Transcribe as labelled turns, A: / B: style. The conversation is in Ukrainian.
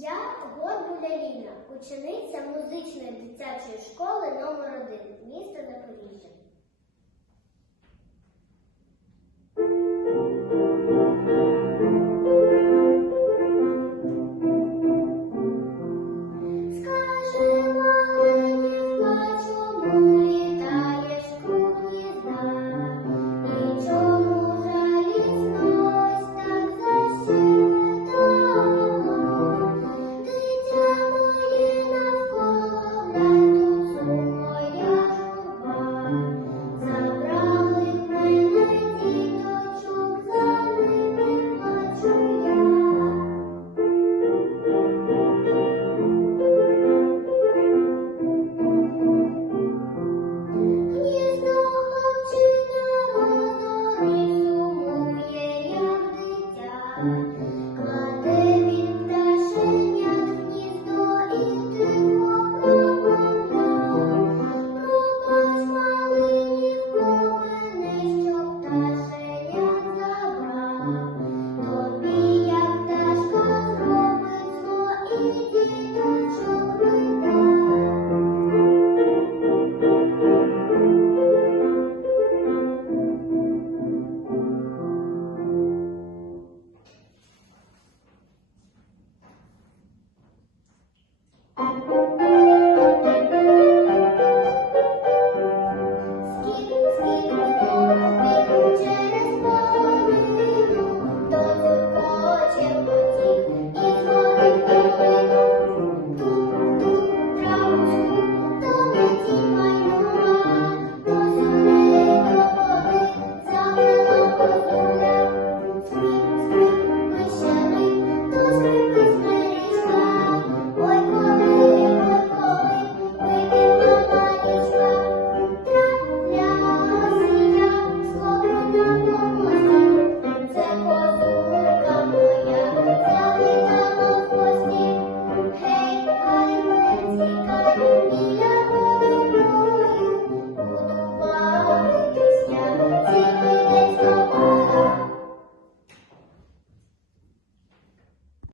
A: Я Горбуля Ліна, учениця музичної дитячої